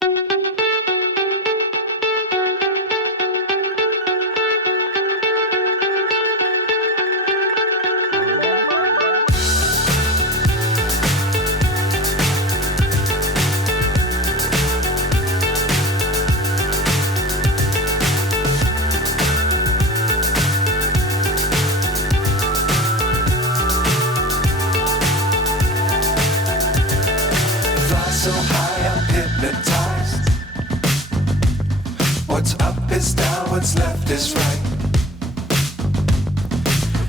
So high I'm hypnotized. What's up is down, what's left is right.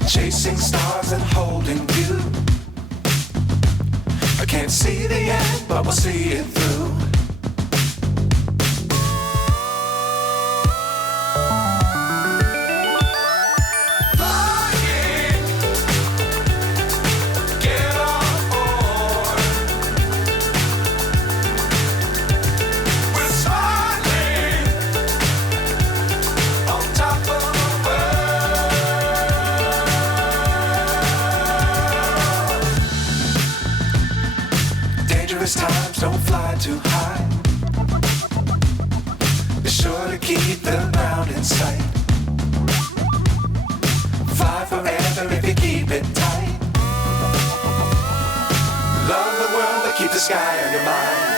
Chasing stars and holding you. I can't see the end, but we'll see it through. Times don't fly too high. Be sure to keep the ground in sight. Fly forever if you keep it tight. Love the world, but keep the sky on your mind.